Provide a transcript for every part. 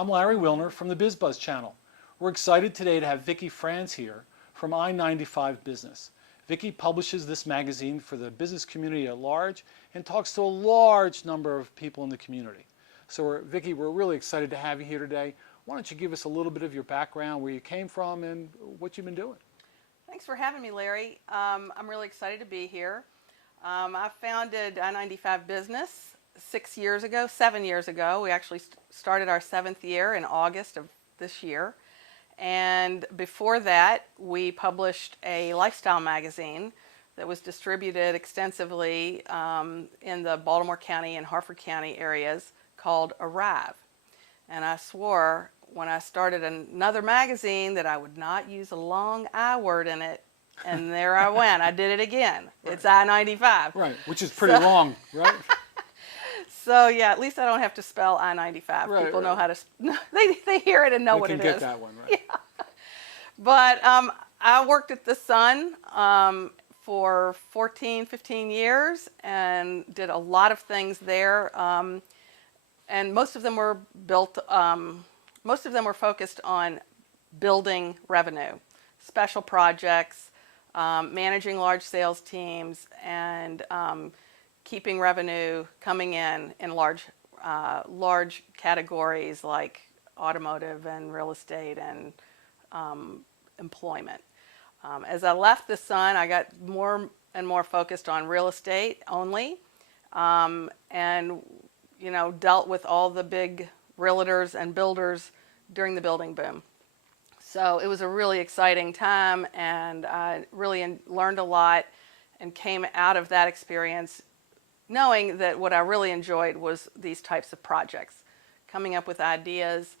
I'm Larry Wilner from the Bizz Buzz Channel. We're excited today to have Vicki Franz here from I95 Business. Vicki publishes this magazine for the business community at large and talks to a large number of people in the community. So Vicki, we're really excited to have you here today. Why don't you give us a little bit of your background, where you came from and what you've been doing? Thanks for having me, Larry. I'm really excited to be here. I founded I95 Business 7 years ago. We actually started our 7th year in August of this year. And before that, we published a lifestyle magazine that was distributed extensively in the Baltimore County and Harford County areas called Arrive. And I swore when I started another magazine that I would not use a long I word in it. And there I went. I did it again. Right. It's I-95. Right, which is pretty long, right? So yeah, at least I don't have to spell I-95. Right, People know how to, they hear it and know what it is. They can get that one, right? Yeah. But I worked at The Sun for 15 years and did a lot of things there. And most of them were focused on building revenue, special projects, managing large sales teams, and keeping revenue coming in large categories like automotive and real estate and employment. As I left The Sun, I got more and more focused on real estate only, and dealt with all the big realtors and builders during the building boom. So it was a really exciting time, and I really learned a lot and came out of that experience knowing that what I really enjoyed was these types of projects, coming up with ideas.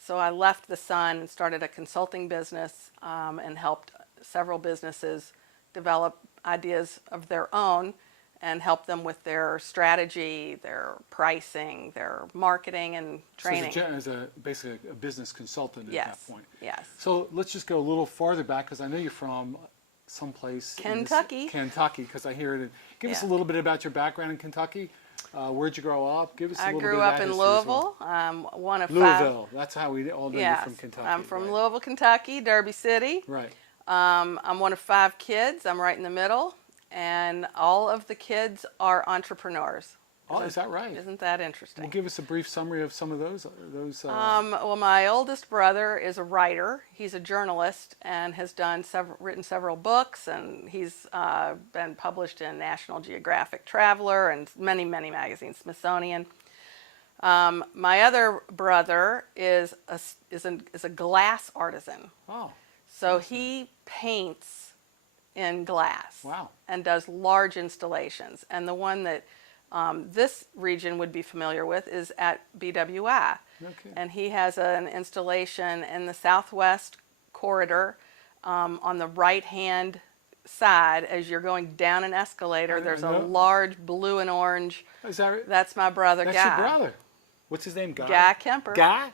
So I left The Sun and started a consulting business and helped several businesses develop ideas of their own and help them with their strategy, their pricing, their marketing and training. So basically a business consultant at that point. Yes. So let's just go a little farther back, because I know you're from someplace Kentucky. Kentucky, because I hear it. Give us a little bit about your background in Kentucky. Where'd you grow up? Give us a little bit of that. I grew up in Louisville. I'm one of 5. Louisville. That's how we all know you're from Kentucky. I'm from Louisville, Kentucky, Derby City. Right. I'm one of 5 kids. I'm right in the middle, and all of the kids are entrepreneurs. Oh, is that right? Isn't that interesting? Well, give us a brief summary of some of those. Well, my oldest brother is a writer. He's a journalist and has written several books, and he's been published in National Geographic Traveler and many, many magazines, Smithsonian. My other brother is a glass artisan. Oh. So he paints in glass. Wow. And does large installations. And the one that this region would be familiar with is at BWI. Okay. And he has an installation in the southwest corridor on the right-hand side as you're going down an escalator. There's a large blue and orange. Is that right? That's my brother, Guy. That's your brother. What's his name, Guy? Guy Kemper. Guy?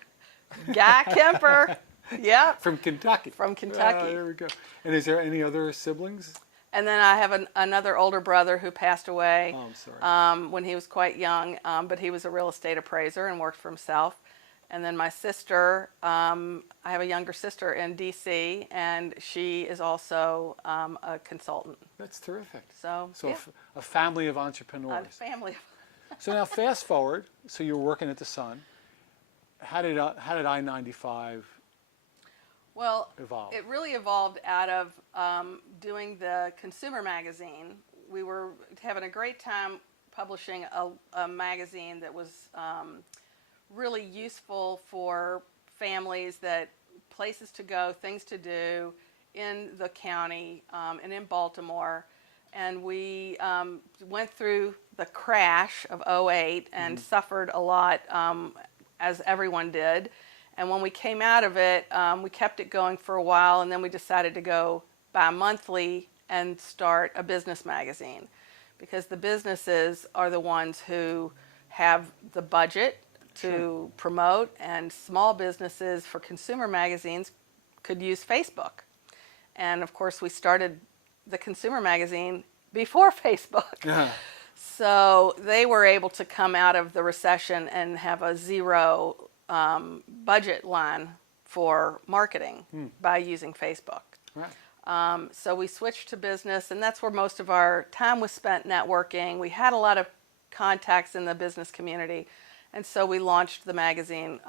Guy Kemper. Yeah. From Kentucky. From Kentucky. There we go. And is there any other siblings? And then I have another older brother who passed away when he was quite young, but he was a real estate appraiser and worked for himself. And then my sister, I have a younger sister in D.C., and she is also a consultant. That's terrific. So yeah. A family of entrepreneurs. A family. So now fast forward, so you were working at The Sun. How did I-95 Well, evolve? It really evolved out of doing the consumer magazine. We were having a great time publishing a magazine that was really useful for families, places to go, things to do in the county and in Baltimore. And we went through the crash of '08 and suffered a lot, as everyone did. And when we came out of it, we kept it going for a while, and then we decided to go bi-monthly and start a business magazine, because the businesses are the ones who have the budget to promote, and small businesses for consumer magazines could use Facebook. And of course, we started the consumer magazine before Facebook. Yeah. So they were able to come out of the recession and have a zero budget line for marketing by using Facebook. Right. So we switched to business, and that's where most of our time was spent networking. We had a lot of contacts in the business community, and so we launched the magazine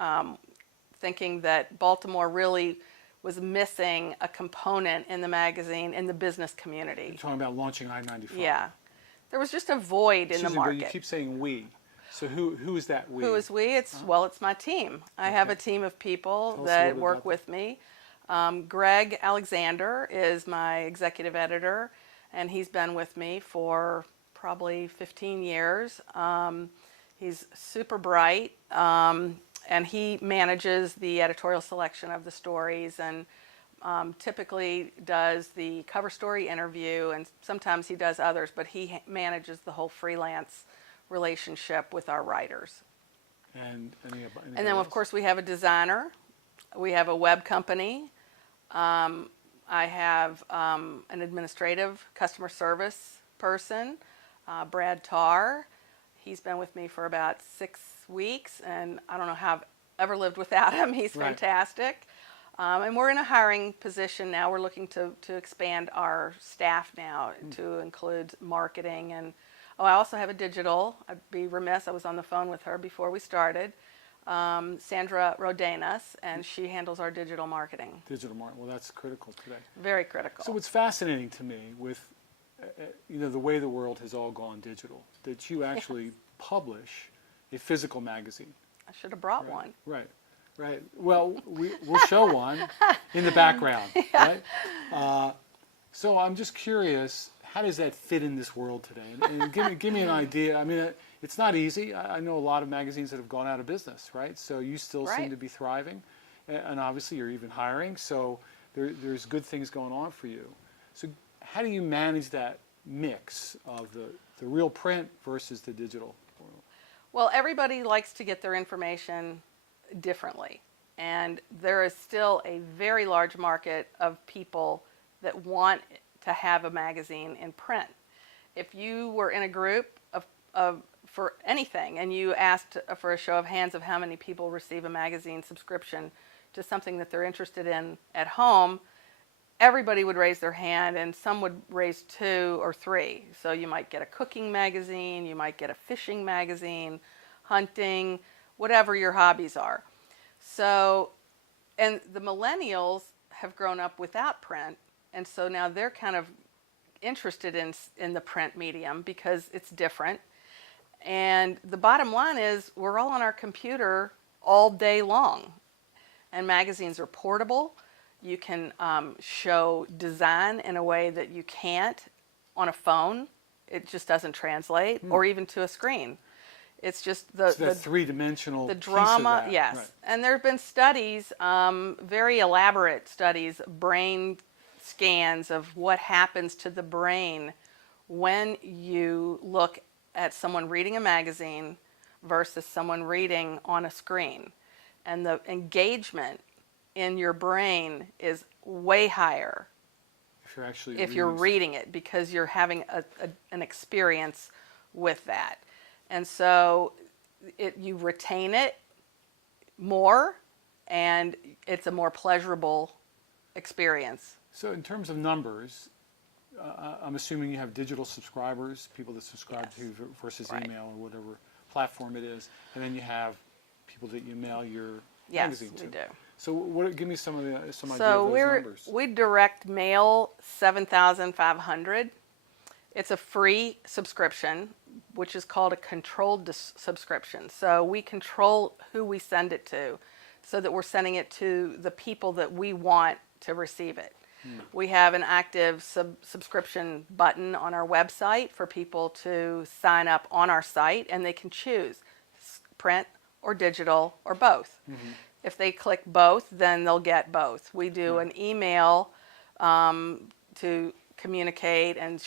thinking that Baltimore really was missing a component in the magazine in the business community. You're talking about launching I-95. Yeah. There was just a void in the Susan, market. but you keep saying we. So who is that we? Who is we? It's it's my team. I have a team of people Tell us a that little bit work about with me. Greg Alexander is my executive editor, and he's been with me for probably 15 years. He's super bright, and he manages the editorial selection of the stories, and typically does the cover story interview, and sometimes he does others, but he manages the whole freelance relationship with our writers. And then, of course, we have a designer. We have a web company. I have an administrative customer service person, Brad Tarr. He's been with me for about 6 weeks, and I don't know how I've ever lived without him. He's fantastic. And we're in a hiring position now. We're looking to expand our staff now to include marketing. And I also have a digital. I'd be remiss, I was on the phone with her before we started. Sandra Rodenas, and she handles our digital marketing. Digital marketing, well, that's critical today. Very critical. So what's fascinating to me with, the way the world has all gone digital, that you actually publish a physical magazine. I should have brought one. Right, right. Well, we'll show one in the background, right? So I'm just curious, how does that fit in this world today? And give me an idea. I mean, it's not easy. I know a lot of magazines that have gone out of business, right? So you still seem to be thriving, and obviously you're even hiring. So there's good things going on for you. So how do you manage that mix of the real print versus the digital? Well, everybody likes to get their information differently, and there is still a very large market of people that want to have a magazine in print. If you were in a group of for anything and you asked for a show of hands of how many people receive a magazine subscription to something that they're interested in at home, everybody would raise their hand, and some would raise 2 or 3. So you might get a cooking magazine, you might get a fishing magazine, hunting, whatever your hobbies are. So, and the millennials have grown up without print, and so now they're kind of interested in the print medium because it's different. And the bottom line is we're all on our computer all day long, and magazines are portable. You can show design in a way that you can't on a phone. It just doesn't translate, or even to a screen. It's just the three-dimensional the piece drama, of that. yes. Right. And there have been studies, very elaborate studies, brain scans of what happens to the brain when you look at someone reading a magazine versus someone reading on a screen. And the engagement in your brain is way higher if you're reading it, because you're having an experience with that. And so you retain it more, and it's a more pleasurable experience. So in terms of numbers, I'm assuming you have digital subscribers, people that subscribe to you versus email or whatever platform it is, and then you have people that you mail your magazine to. Yes, we do. So give me some idea of those numbers. We direct mail 7,500. It's a free subscription, which is called a controlled subscription. So we control who we send it to, so that we're sending it to the people that we want to receive it. We have an active subscription button on our website for people to sign up on our site, and they can choose print or digital or both. If they click both, then they'll get both. We do an email to communicate and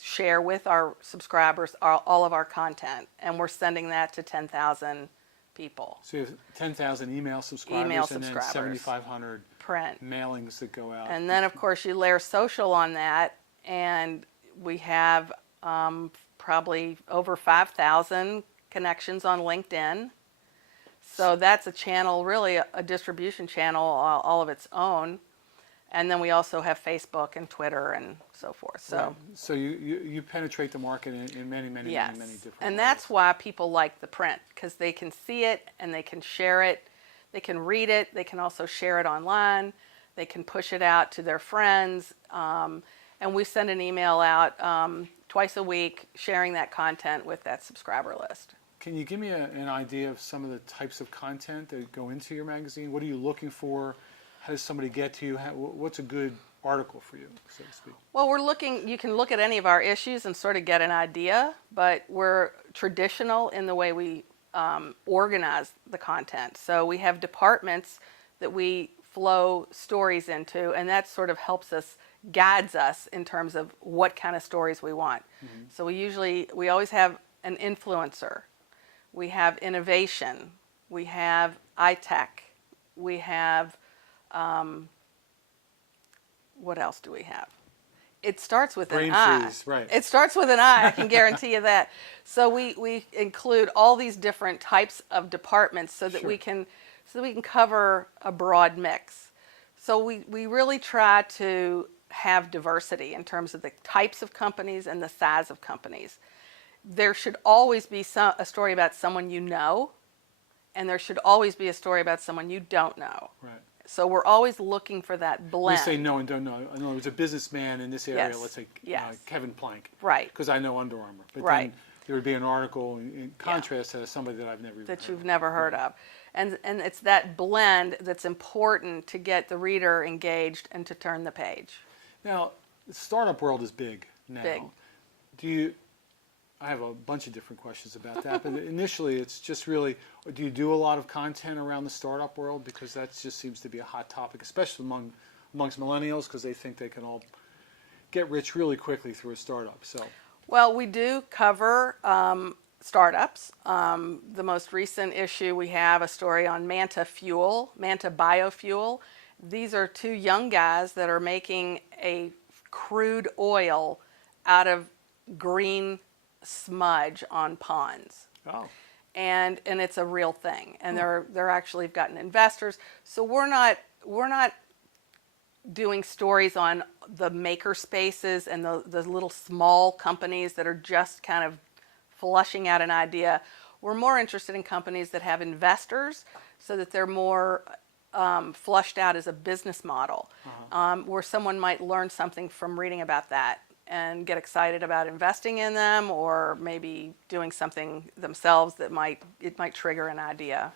share with our subscribers all of our content, and we're sending that to 10,000 people. So you have 10,000 email subscribers, and then 7,500 print mailings that go out. And then, of course, you layer social on that, and we have probably over 5,000 connections on LinkedIn. So that's a channel, really a distribution channel all of its own. And then we also have Facebook and Twitter and so forth. So, right. So you penetrate the market in many, many, yes. many different And ways. that's why people like the print, because they can see it and they can share it. They can read it. They can also share it online. They can push it out to their friends. And we send an email out twice a week sharing that content with that subscriber list. Can you give me an idea of some of the types of content that go into your magazine? What are you looking for? How does somebody get to you? What's a good article for you, so to speak? Well, you can look at any of our issues and sort of get an idea, but we're traditional in the way we organize the content. So we have departments that we flow stories into, and that sort of helps us, guides us in terms of what kind of stories we want. Mm-hmm. So we always have an influencer. We have innovation. We have I-Tech. We have, what else do we have? It starts with an I. Freeze, right. It starts with an I can guarantee you that. So we include all these different types of departments so that Sure. we can cover a broad mix. So we really try to have diversity in terms of the types of companies and the size of companies. There should always be a story about someone you know, and there should always be a story about someone you don't know. Right. So we're always looking for that blend. We say know and don't know. I know there's a businessman in this area, Yes. let's say Yes. Kevin Plank. Right. Because I know Under Armour. But Right. then there would be an article in contrast to somebody that I've never even That heard you've of. never heard of. And it's that blend that's important to get the reader engaged and to turn the page. Now, the startup world is big now. Big. I have a bunch of different questions about that, but initially it's just really, do you do a lot of content around the startup world? Because that just seems to be a hot topic, especially amongst millennials, because they think they can all get rich really quickly through a startup. So, Well, we do cover startups. The most recent issue, we have a story on Manta Biofuel. These are two young guys that are making a crude oil out of green smudge on ponds. oh, And it's a real thing, and they're actually gotten investors. So we're not doing stories on the maker spaces and the little small companies that are just kind of flushing out an idea. We're more interested in companies that have investors, so that they're more flushed out as a business model, where someone might learn something from reading about that and get excited about investing in them, or maybe doing something themselves that might trigger an idea.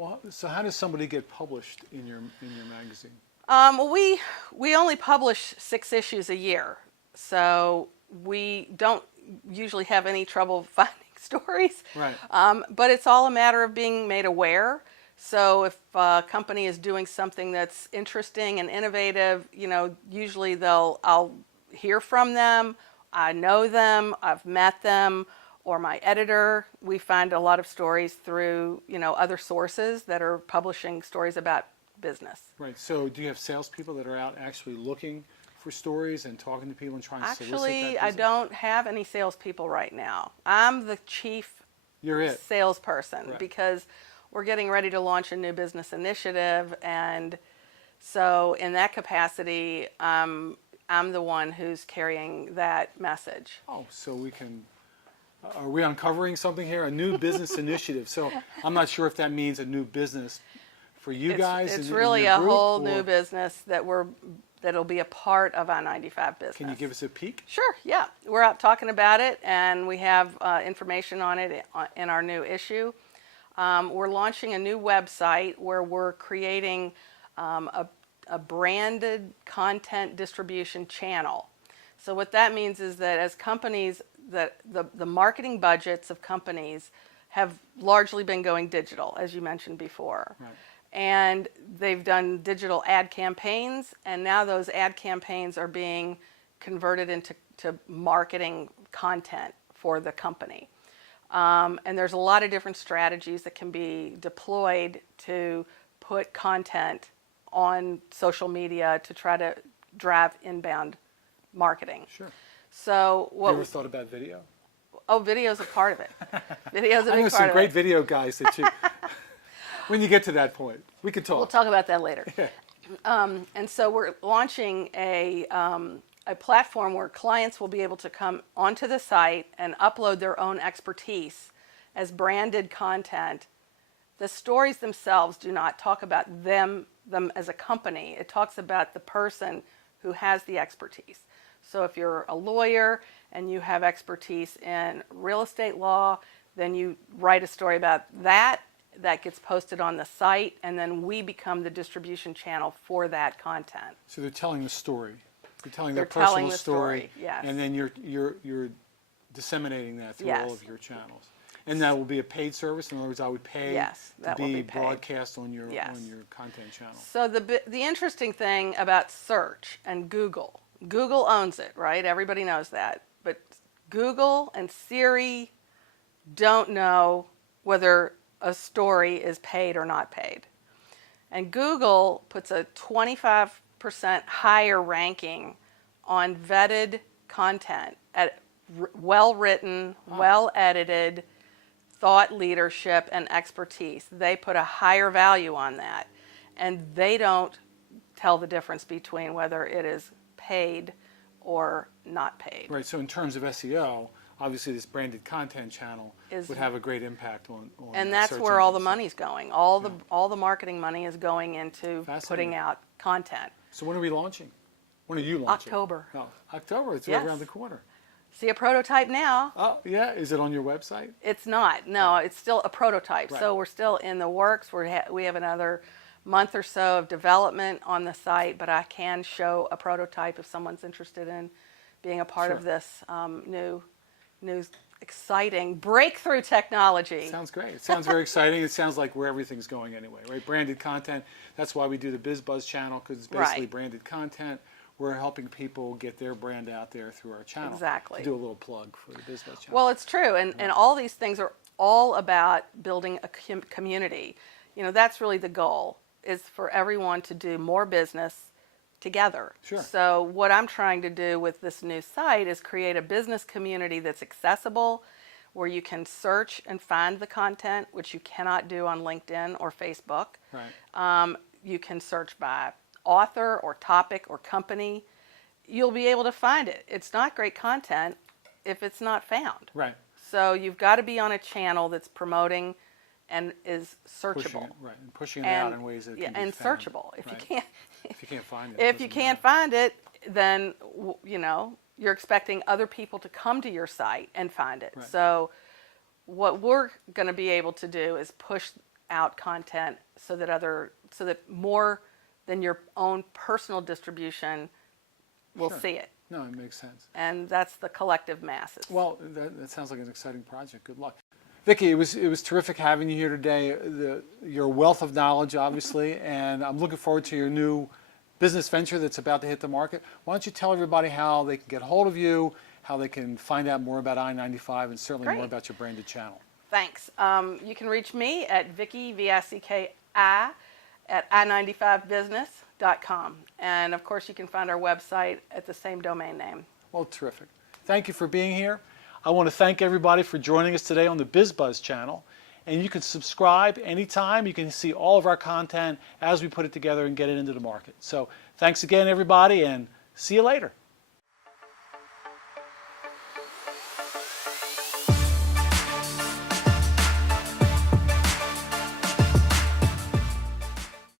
well, so how does somebody get published in your magazine? Well, we only publish 6 issues a year, so we don't usually have any trouble finding stories. Right. But it's all a matter of being made aware. So if a company is doing something that's interesting and innovative, usually I'll hear from them. I know them. I've met them. Or my editor. We find a lot of stories through other sources that are publishing stories about business. Right. So do you have salespeople that are out actually looking for stories and talking to people and trying to solicit that Actually, business? I don't have any salespeople right now. I'm the chief You're it. salesperson, Right. because we're getting ready to launch a new business initiative, and so in that capacity, I'm the one who's carrying that message. Oh, so are we uncovering something here? A new business initiative. So I'm not sure if that means a new business for you guys. It's in really your a group, whole or new business that'll be a part of I-95 Business. Can you give us a peek? Sure, yeah. We're out talking about it, and we have information on it in our new issue. We're launching a new website where we're creating a branded content distribution channel. So what that means is that as companies, the marketing budgets of companies have largely been going digital, as you mentioned before. Right. And they've done digital ad campaigns, and now those ad campaigns are being converted into marketing content for the company. And there's a lot of different strategies that can be deployed to put content on social media to try to drive inbound marketing. Sure. So Have you ever thought about video? Oh, video's a part of it. Video's a I know big some part of great it. video guys that you. When you get to that point, we can talk. We'll talk about that later. And so we're launching a platform where clients will be able to come onto the site and upload their own expertise as branded content. The stories themselves do not talk about them as a company. It talks about the person who has the expertise. So if you're a lawyer and you have expertise in real estate law, then you write a story about that. That gets posted on the site, and then we become the distribution channel for that content. So they're telling the story. They're telling They're their personal telling the story, yes. and then you're disseminating that through Yes. all of your channels. And that will be a paid service. In other words, I would pay Yes, to that will be paid. broadcast on your Yes. content channel. So the interesting thing about search and Google owns it, right? Everybody knows that. But Google and Siri don't know whether a story is paid or not paid. And Google puts a 25% higher ranking on vetted content, at well-written, well-edited, thought leadership and expertise. They put a higher value on that. And they don't tell the difference between whether it is paid or not paid. Right. So in terms of SEO, obviously this branded content channel would have a great impact on And that's search where all the engines. money's going. All the marketing money is going into putting out content. So when are we launching? When are you launching? October. Oh, October. It's Yes. right around the corner. See a prototype now? Oh, yeah. Is it on your website? It's not. No, it's still a prototype. Right. So we're still in the works. We have another month or so of development on the site, but I can show a prototype if someone's interested in being a part of this new exciting breakthrough technology. Sounds great. It sounds very exciting. It sounds like where everything's going anyway, right? Branded content. That's why we do the Bizz Buzz channel, because it's basically Right. branded content. We're helping people get their brand out there through our channel. Exactly. To do a little plug for the Bizz Buzz channel. Well, it's true, and all these things are all about building a community. You know, that's really the goal, is for everyone to do more business together. Sure. So what I'm trying to do with this new site is create a business community that's accessible, where you can search and find the content, which you cannot do on LinkedIn or Facebook. Right. You can search by author or topic or company. You'll be able to find it. It's not great content if it's not found. Right. So you've got to be on a channel that's promoting and is searchable. Pushing it out in ways that can be and found. searchable. If Right. you can't, If you can't find it. if you can't find it, then you're expecting other people to come to your site and find it. Right. So what we're going to be able to do is push out content so that more than your own personal distribution will see it. No, it makes sense. And that's the collective masses. Well, that sounds like an exciting project. Good luck. Vicki, it was terrific having you here today. Your wealth of knowledge, obviously, and I'm looking forward to your new business venture that's about to hit the market. Why don't you tell everybody how they can get hold of you, how they can find out more about I-95, and certainly more Great. about your branded channel. Thanks. You can reach me at Vicki, V-I-C-K-I, at I95Business.com. And of course, you can find our website at the same domain name. Well, terrific. Thank you for being here. I want to thank everybody for joining us today on the Bizz Buzz channel. And you can subscribe anytime. You can see all of our content as we put it together and get it into the market. So thanks again, everybody, and see you later.